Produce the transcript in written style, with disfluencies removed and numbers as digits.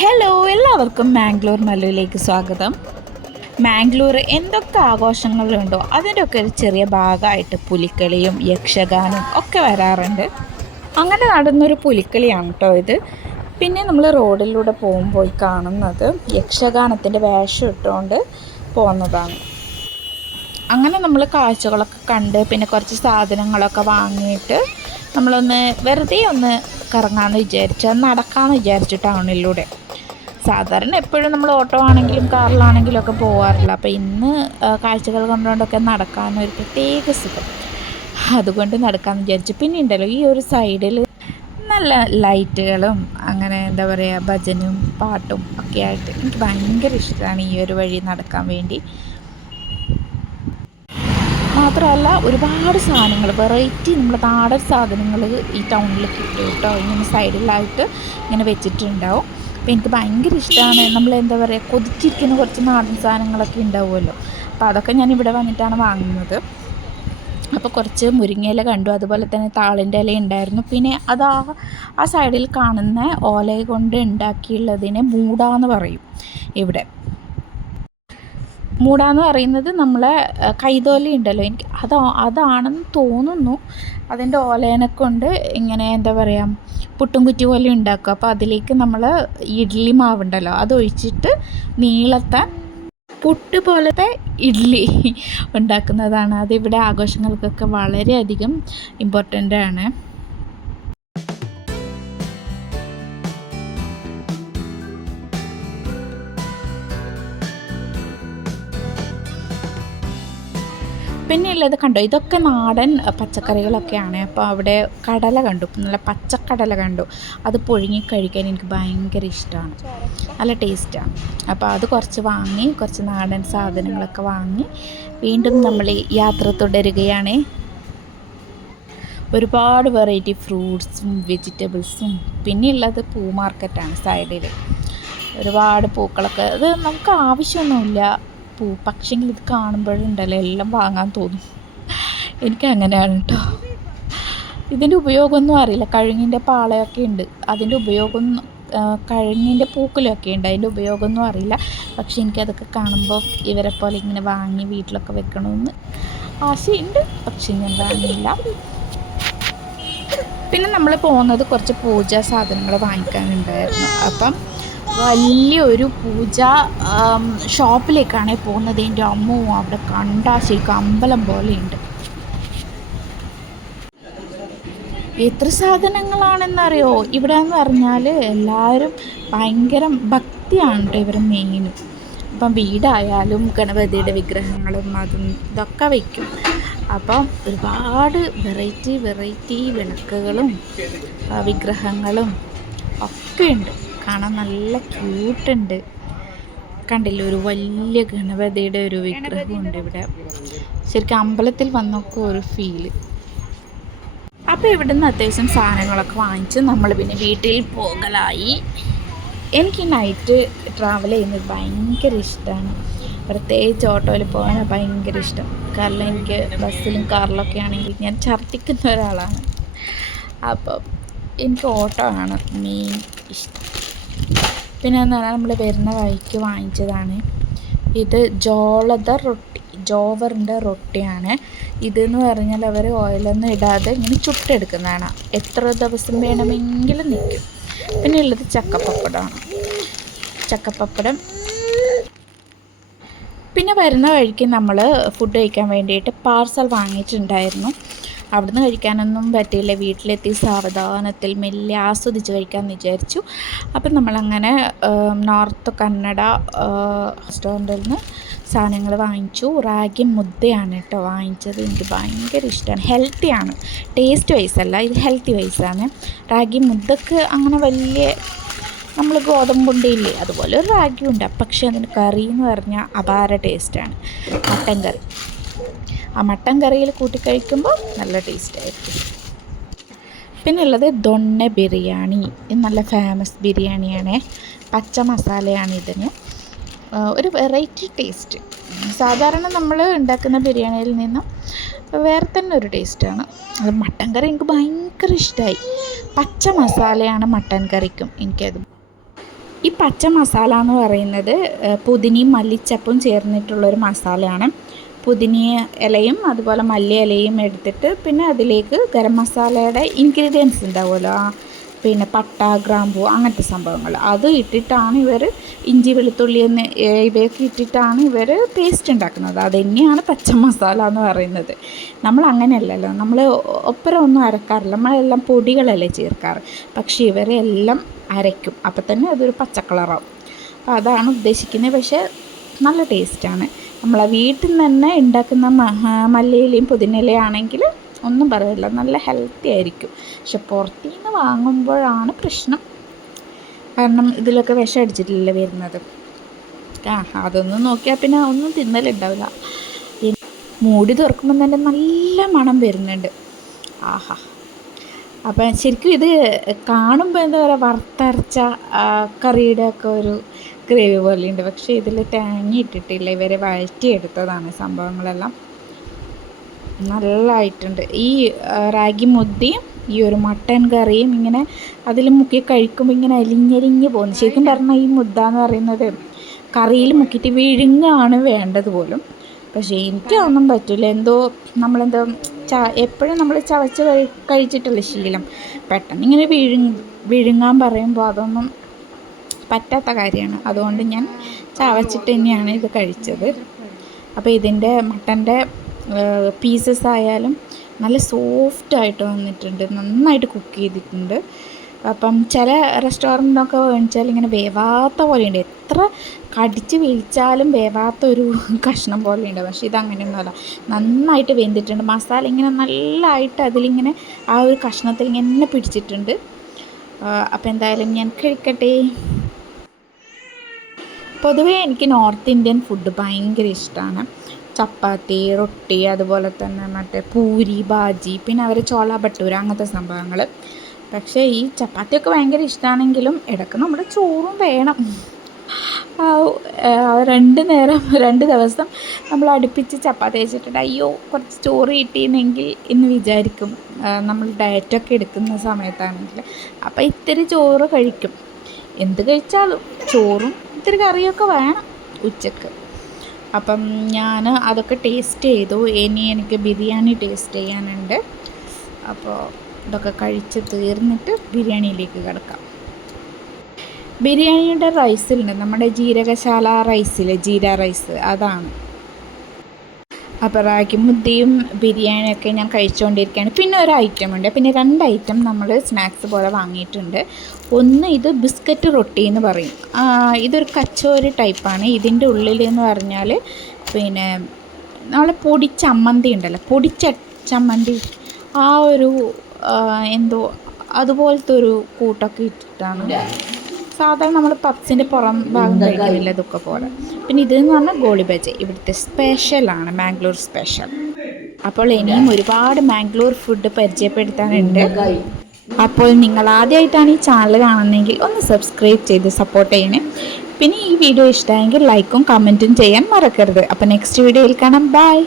Hello, എല്ലാവർക്കും മാംഗ്ലൂർ മല്ലുവിലേക്ക് സ്വാഗതം. മാംഗ്ലൂർ എന്തൊക്കെ ആഘോഷങ്ങളുണ്ടോ അതിൻ്റെയൊക്കെ ഒരു ചെറിയ ഭാഗമായിട്ട് പുലിക്കളിയും യക്ഷഗാനവും ഒക്കെ വരാറുണ്ട്. അങ്ങനെ നടന്നൊരു പുലിക്കളിയാണ് കേട്ടോ ഇത്. പിന്നെ നമ്മൾ റോഡിലൂടെ പോകുമ്പോൾ കാണുന്നത് യക്ഷഗാനത്തിൻ്റെ വേഷം ഇട്ടുകൊണ്ട് പോകുന്നതാണ്. അങ്ങനെ നമ്മൾ കാഴ്ചകളൊക്കെ കണ്ട് പിന്നെ കുറച്ച് സാധനങ്ങളൊക്കെ വാങ്ങിയിട്ട് നമ്മളൊന്ന് വെറുതെ ഒന്ന് കറങ്ങാമെന്ന് വിചാരിച്ചു, നടക്കാമെന്ന് വിചാരിച്ചു ടൗണിലൂടെ. സാധാരണ എപ്പോഴും നമ്മൾ ഓട്ടോ ആണെങ്കിലും കാറിലാണെങ്കിലും ഒക്കെ പോകാറില്ല. അപ്പോൾ ഇന്ന് കാഴ്ചകൾ കണ്ടുകൊണ്ടൊക്കെ നടക്കാനൊരു പ്രത്യേക സുഖം, അതുകൊണ്ട് നടക്കാമെന്ന് വിചാരിച്ചു. പിന്നെ ഉണ്ടല്ലോ ഈ ഒരു സൈഡിൽ നല്ല ലൈറ്റുകളും അങ്ങനെ എന്താ പറയുക ഭജനും പാട്ടും ഒക്കെ ആയിട്ട് എനിക്ക് ഭയങ്കര ഇഷ്ടമാണ് ഈ ഒരു വഴി നടക്കാൻ വേണ്ടി. മാത്രമല്ല ഒരുപാട് സാധനങ്ങൾ വെറൈറ്റി നമ്മുടെ നാടൻ സാധനങ്ങൾ ഈ ടൗണിൽ കിട്ടും കേട്ടോ. ഇങ്ങനെ സൈഡിലായിട്ട് ഇങ്ങനെ വെച്ചിട്ടുണ്ടാവും. അപ്പോൾ എനിക്ക് ഭയങ്കര ഇഷ്ടമാണ്. നമ്മൾ എന്താ പറയുക കൊതിച്ചിരിക്കുന്ന കുറച്ച് നാടൻ സാധനങ്ങളൊക്കെ ഉണ്ടാവുമല്ലോ. അപ്പോൾ അതൊക്കെ ഞാൻ ഇവിടെ വന്നിട്ടാണ് വാങ്ങുന്നത്. അപ്പോൾ കുറച്ച് മുരിങ്ങയില കണ്ടു, അതുപോലെ തന്നെ താളിൻ്റെ ഇല ഉണ്ടായിരുന്നു. പിന്നെ അത് ആ സൈഡിൽ കാണുന്ന ഓല കൊണ്ട് ഉണ്ടാക്കിയുള്ളതിനെ മൂടാന്ന് പറയും ഇവിടെ. മൂടാന്ന് പറയുന്നത് നമ്മളെ കൈതോല ഉണ്ടല്ലോ, എനിക്ക് അതാണെന്ന് തോന്നുന്നു. അതിൻ്റെ ഓലേനെ കൊണ്ട് ഇങ്ങനെ എന്താ പറയുക പുട്ടും കുറ്റി പോലെ ഉണ്ടാക്കുക. അപ്പോൾ അതിലേക്ക് നമ്മൾ ഇഡ്ഡലി മാവുണ്ടല്ലോ അതൊഴിച്ചിട്ട് നീളത്തെ പുട്ട് പോലത്തെ ഇഡ്ഡലി ഉണ്ടാക്കുന്നതാണ്. അതിവിടെ ആഘോഷങ്ങൾക്കൊക്കെ വളരെയധികം ഇമ്പോർട്ടൻ്റ് ആണ്. പിന്നെ ഉള്ളത് കണ്ടോ, ഇതൊക്കെ നാടൻ പച്ചക്കറികളൊക്കെയാണ്. അപ്പോൾ അവിടെ കടല കണ്ടു, നല്ല പച്ചക്കടല കണ്ടു. അത് പുഴുങ്ങി കഴിക്കാൻ എനിക്ക് ഭയങ്കര ഇഷ്ടമാണ്, നല്ല ടേസ്റ്റാണ്. അപ്പോൾ അത് കുറച്ച് വാങ്ങി, കുറച്ച് നാടൻ സാധനങ്ങളൊക്കെ വാങ്ങി വീണ്ടും നമ്മൾ യാത്ര തുടരുകയാണ്. ഒരുപാട് വെറൈറ്റി ഫ്രൂട്ട്സും വെജിറ്റബിൾസും പിന്നെ ഉള്ളത് പൂ മാർക്കറ്റാണ് സൈഡിൽ. ഒരുപാട് പൂക്കളൊക്കെ, അത് നമുക്ക് ആവശ്യമൊന്നുമില്ല പക്ഷെങ്കിൽ ഇത് കാണുമ്പോഴുണ്ടല്ലോ എല്ലാം വാങ്ങാൻ തോന്നും. എനിക്ക് അങ്ങനെയാണ് കേട്ടോ. ഇതിൻ്റെ ഉപയോഗമൊന്നും അറിയില്ല. കഴുങ്ങിൻ്റെ പാളയൊക്കെ ഉണ്ട്, അതിൻ്റെ ഉപയോഗം കഴുങ്ങിൻ്റെ പൂക്കളൊക്കെ ഉണ്ട്, അതിൻ്റെ ഉപയോഗമൊന്നും അറിയില്ല. പക്ഷെ എനിക്കതൊക്കെ കാണുമ്പോൾ ഇവരെ പോലെ ഇങ്ങനെ വാങ്ങി വീട്ടിലൊക്കെ വെക്കണമെന്ന് ആശയുണ്ട്, പക്ഷെ ഞാൻ വാങ്ങിയില്ല. പിന്നെ നമ്മൾ പോകുന്നത് കുറച്ച് പൂജാ സാധനങ്ങൾ വാങ്ങിക്കാനുണ്ടായിരുന്നു. അപ്പം വലിയൊരു പൂജ ഷോപ്പിലേക്കാണ് പോകുന്നത്. എൻ്റെ അമ്മോ, അവിടെ കണ്ടാൽ ശരിക്കും അമ്പലം പോലെയുണ്ട്. എത്ര സാധനങ്ങളാണെന്നറിയോ ഇവിടെ എന്ന് പറഞ്ഞാൽ. എല്ലാവരും ഭയങ്കര ഭക്തിയാണ് കേട്ടോ ഇവർ മെയിനും. അപ്പം വീടായാലും ഗണപതിയുടെ വിഗ്രഹങ്ങളും അതും ഇതൊക്കെ വയ്ക്കും. അപ്പം ഒരുപാട് വെറൈറ്റി വിളക്കുകളും വിഗ്രഹങ്ങളും ഒക്കെ ഉണ്ട്. കാണാൻ നല്ല ക്യൂട്ടുണ്ട്. കണ്ടില്ലേ, ഒരു വലിയ ഗണപതിയുടെ ഒരു വിഗ്രഹമുണ്ട് ഇവിടെ. ശരിക്കും അമ്പലത്തിൽ വന്നൊക്കെ ഒരു ഫീല്. അപ്പോൾ ഇവിടെ നിന്ന് അത്യാവശ്യം സാധനങ്ങളൊക്കെ വാങ്ങിച്ച് നമ്മൾ പിന്നെ വീട്ടിൽ പോകലായി. എനിക്ക് നൈറ്റ് ട്രാവൽ ചെയ്യുന്നത് ഭയങ്കര ഇഷ്ടമാണ്. പ്രത്യേകിച്ച് ഓട്ടോയിൽ പോകാൻ ഭയങ്കര ഇഷ്ടം. കാരണം എനിക്ക് ബസ്സിലും കാറിലൊക്കെ ആണെങ്കിൽ ഞാൻ ഛർദ്ദിക്കുന്ന ഒരാളാണ്. അപ്പം എനിക്ക് ഓട്ടോ ആണ് മെയിൻ ഇഷ്ടം. പിന്നെ എന്ന് പറഞ്ഞാൽ നമ്മൾ വരുന്ന വഴിക്ക് വാങ്ങിച്ചതാണ് ഇത് ജോവറിൻ്റെ റൊട്ടിയാണ്. ഇതെന്ന് പറഞ്ഞാൽ അവർ ഓയിലൊന്നും ഇടാതെ ഇങ്ങനെ ചുട്ടെടുക്കുന്നതാണ്. എത്ര ദിവസം വേണമെങ്കിലും നിൽക്കും. പിന്നെ ഉള്ളത് ചക്കപ്പപ്പടമാണ്. ചക്കപ്പപ്പടം. പിന്നെ വരുന്ന വഴിക്ക് നമ്മൾ ഫുഡ് കഴിക്കാൻ വേണ്ടിയിട്ട് പാർസൽ വാങ്ങിയിട്ടുണ്ടായിരുന്നു. അവിടുന്ന് കഴിക്കാനൊന്നും പറ്റിയില്ല. വീട്ടിലെത്തി സാവധാനത്തിൽ മെല്ലെ ആസ്വദിച്ച് കഴിക്കാമെന്ന് വിചാരിച്ചു. അപ്പം നമ്മളങ്ങനെ നോർത്ത് കന്നഡ റെസ്റ്റോറൻറ്റിൽ നിന്ന് സാധനങ്ങൾ വാങ്ങിച്ചു. റാഗി മുദ്ദയാണ് കേട്ടോ വാങ്ങിച്ചത്. എനിക്ക് ഭയങ്കര ഇഷ്ടമാണ്. ഹെൽത്തിയാണ്, ടേസ്റ്റ് വൈസല്ല, ഇത് ഹെൽത്തി വൈസാണ്. റാഗി മുദ്ദക്ക് അങ്ങനെ വലിയ നമ്മൾ ഗോതമ്പുണ്ടില്ലേ അതുപോലെ ഒരു റാഗി ഉണ്ട്. പക്ഷേ അതിന് കറി എന്ന് പറഞ്ഞാൽ അപാര ടേസ്റ്റാണ്. മട്ടൻ കറി, ആ മട്ടൻ കറിയിൽ കൂട്ടി കഴിക്കുമ്പോൾ നല്ല ടേസ്റ്റായിരിക്കും. പിന്നെ ഉള്ളത് ദൊണ്ണ ബിരിയാണി. ഇത് നല്ല ഫേമസ് ബിരിയാണിയാണ്. പച്ച മസാലയാണ് ഇതിന്. ഒരു വെറൈറ്റി ടേസ്റ്റ്. സാധാരണ നമ്മൾ ഉണ്ടാക്കുന്ന ബിരിയാണിയിൽ നിന്നും വേറെ തന്നെ ഒരു ടേസ്റ്റാണ്. അത് മട്ടൻ കറി എനിക്ക് ഭയങ്കര ഇഷ്ടമായി. പച്ച മസാലയാണ് മട്ടൻ കറിക്കും എനിക്കത്. ഈ പച്ച മസാല എന്ന് പറയുന്നത് പുതിനയും മല്ലിച്ചപ്പും ചേർന്നിട്ടുള്ളൊരു മസാലയാണ്. പുതിന ഇലയും അതുപോലെ മല്ലി ഇലയും എടുത്തിട്ട് പിന്നെ അതിലേക്ക് ഗരം മസാലയുടെ ഇൻഗ്രീഡിയൻസ് ഉണ്ടാവുമല്ലോ, പിന്നെ പട്ട, ഗ്രാമ്പൂ അങ്ങനത്തെ സംഭവങ്ങൾ അത് ഇട്ടിട്ടാണ് ഇവർ, ഇഞ്ചി വെളുത്തുള്ളി ഇവയൊക്കെ ഇട്ടിട്ടാണ് ഇവർ പേസ്റ്റ് ഉണ്ടാക്കുന്നത്. അത് തന്നെയാണ് പച്ച മസാല എന്ന് പറയുന്നത്. നമ്മൾ അങ്ങനെയല്ലല്ലോ, നമ്മൾ ഒപ്പരം ഒന്നും അരക്കാറില്ല, നമ്മളെല്ലാം പൊടികളല്ലേ ചേർക്കാറ്. പക്ഷേ ഇവരെല്ലാം അരയ്ക്കും, അപ്പം തന്നെ അതൊരു പച്ചക്കളറാവും. അപ്പോൾ അതാണ് ഉദ്ദേശിക്കുന്നത്. പക്ഷേ നല്ല ടേസ്റ്റാണ്. നമ്മളെ വീട്ടിൽ നിന്ന് തന്നെ ഉണ്ടാക്കുന്ന മല്ലിയിലയും പുതിനയിലയും ആണെങ്കിൽ ഒന്നും പറയില്ല, നല്ല ഹെൽത്തി ആയിരിക്കും. പക്ഷെ പുറത്തു നിന്ന് വാങ്ങുമ്പോഴാണ് പ്രശ്നം. കാരണം ഇതിലൊക്കെ വിഷം അടിച്ചിട്ടില്ല വരുന്നത്. അതൊന്നും നോക്കിയാൽ പിന്നെ ഒന്നും തിന്നലുണ്ടാവില്ല. മൂടി തുറക്കുമ്പോൾ തന്നെ നല്ല മണം വരുന്നുണ്ട്. ആഹാ. അപ്പം ശരിക്കും ഇത് കാണുമ്പോൾ എന്താ പറയുക, വറുത്തരച്ച കറിയുടെ ഒക്കെ ഒരു ഗ്രേവി പോലെയുണ്ട്. പക്ഷേ ഇതിൽ തേങ്ങ ഇട്ടിട്ടില്ല, ഇവരെ വഴറ്റിയെടുത്തതാണ് സംഭവങ്ങളെല്ലാം. നല്ലതായിട്ടുണ്ട്. ഈ റാഗി മുദ്ദയും ഈ ഒരു മട്ടൻ കറിയും ഇങ്ങനെ അതിൽ മുക്കി കഴിക്കുമ്പോൾ ഇങ്ങനെ അലിഞ്ഞലിഞ്ഞ് പോകുന്നു. ശരിക്കും പറഞ്ഞാൽ ഈ മുദ്ദ എന്ന് പറയുന്നത് കറിയിൽ മുക്കിയിട്ട് വിഴുങ്ങാണ് വേണ്ടത് പോലും. പക്ഷേ എനിക്കൊന്നും പറ്റില്ല. എന്തോ നമ്മളെന്തോ എപ്പോഴും നമ്മൾ ചവച്ച് കഴിച്ചിട്ടുള്ള ശീലം, പെട്ടെന്ന് ഇങ്ങനെ വിഴുങ്ങാൻ പറയുമ്പോൾ അതൊന്നും പറ്റാത്ത കാര്യമാണ്. അതുകൊണ്ട് ഞാൻ ചവച്ചിട്ട് തന്നെയാണ് ഇത് കഴിച്ചത്. അപ്പോൾ ഇതിൻ്റെ മട്ടൻ്റെ പീസസ് ആയാലും നല്ല സോഫ്റ്റായിട്ട് വന്നിട്ടുണ്ട്, നന്നായിട്ട് കുക്ക് ചെയ്തിട്ടുണ്ട്. അപ്പം ചില റെസ്റ്റോറൻറ്റിനൊക്കെ മേടിച്ചാൽ ഇങ്ങനെ വേവാത്ത പോലെയുണ്ട്, എത്ര കടിച്ച് വീഴ്ച്ചാലും വേവാത്തൊരു കഷ്ണം പോലെയുണ്ട്. പക്ഷേ ഇതങ്ങനെയൊന്നുമല്ല, നന്നായിട്ട് വെന്തിട്ടുണ്ട്. മസാല ഇങ്ങനെ നല്ലതായിട്ട് അതിലിങ്ങനെ ആ ഒരു കഷ്ണത്തിൽ ഇങ്ങനെ പിടിച്ചിട്ടുണ്ട്. അപ്പോൾ എന്തായാലും ഞാൻ കഴിക്കട്ടെ. പൊതുവേ എനിക്ക് നോർത്ത് ഇന്ത്യൻ ഫുഡ് ഭയങ്കര ഇഷ്ടമാണ്. ചപ്പാത്തി, റൊട്ടി, അതുപോലെ തന്നെ മറ്റേ പൂരി, ബാജി, പിന്നെ അവർ ചോള ഭട്ടൂര അങ്ങനത്തെ സംഭവങ്ങൾ. പക്ഷേ ഈ ചപ്പാത്തിയൊക്കെ ഭയങ്കര ഇഷ്ടമാണെങ്കിലും ഇടയ്ക്ക് നമ്മുടെ ചോറും വേണം. 2 ദിവസം നമ്മൾ അടുപ്പിച്ച് ചപ്പാത്തി കഴിച്ചിട്ടുണ്ട്, അയ്യോ കുറച്ച് ചോറ് കിട്ടിയിരുന്നെങ്കിൽ എന്ന് വിചാരിക്കും നമ്മൾ ഡയറ്റൊക്കെ എടുക്കുന്ന സമയത്താണെങ്കിൽ. അപ്പോൾ ഇത്തിരി ചോറ് കഴിക്കും. എന്ത് കഴിച്ചാലും ചോറും ഇത്തിരി കറിയൊക്കെ വേണം ഉച്ചക്ക്. അപ്പം ഞാൻ അതൊക്കെ ടേസ്റ്റ് ചെയ്തു. ഇനി എനിക്ക് ബിരിയാണി ടേസ്റ്റ് ചെയ്യാനുണ്ട്. അപ്പോൾ ഇതൊക്കെ കഴിച്ച് തീർന്നിട്ട് ബിരിയാണിയിലേക്ക് കിടക്കാം. ബിരിയാണിയുടെ റൈസിലുണ്ട്, നമ്മുടെ ജീരകശാല റൈസില്ലേ, ജീര റൈസ്, അതാണ്. അപ്പോൾ റാഗി മുദ്ദയും ബിരിയാണിയൊക്കെ ഞാൻ കഴിച്ചുകൊണ്ടിരിക്കുകയാണ്. പിന്നെ ഒരു ഐറ്റം ഉണ്ട്, പിന്നെ 2 ഐറ്റം നമ്മൾ സ്നാക്സ് പോലെ വാങ്ങിയിട്ടുണ്ട്. ഒന്ന് ഇത് ബിസ്ക്കറ്റ് റൊട്ടി എന്ന് പറയും. ഇതൊരു കച്ചോരി ടൈപ്പാണ്. ഇതിൻ്റെ ഉള്ളിൽ എന്ന് പറഞ്ഞാൽ പിന്നെ നമ്മളെ പൊടി ചമ്മന്തി ഉണ്ടല്ലോ, പൊടിച്ച ചമ്മന്തി, ആ ഒരു എന്തോ അതുപോലത്തെ ഒരു കൂട്ടൊക്കെ ഇട്ടിട്ടാണ്. സാധാരണ നമ്മൾ പപ്സിൻ്റെ പുറം ഭാഗം കഴിക്കുന്നില്ല, ഇതൊക്കെ പോലെ. പിന്നെ ഇതെന്ന് പറഞ്ഞാൽ ഗോളി ബജി, ഇവിടുത്തെ സ്പെഷ്യലാണ്, മാംഗ്ലൂർ സ്പെഷ്യൽ. അപ്പോൾ ഇനിയും ഒരുപാട് മാംഗ്ലൂർ ഫുഡ് പരിചയപ്പെടുത്താനുണ്ട്. അപ്പോൾ നിങ്ങൾ ആദ്യമായിട്ടാണ് ഈ ചാനൽ കാണുന്നതെങ്കിൽ ഒന്ന് സബ്സ്ക്രൈബ് ചെയ്ത് സപ്പോർട്ട് ചെയ്യണേ. പിന്നെ ഈ വീഡിയോ ഇഷ്ടമായെങ്കിൽ ലൈക്കും കമൻറ്റും ചെയ്യാൻ മറക്കരുത്. അപ്പോൾ നെക്സ്റ്റ് വീഡിയോയിൽ കാണാം. ബൈ.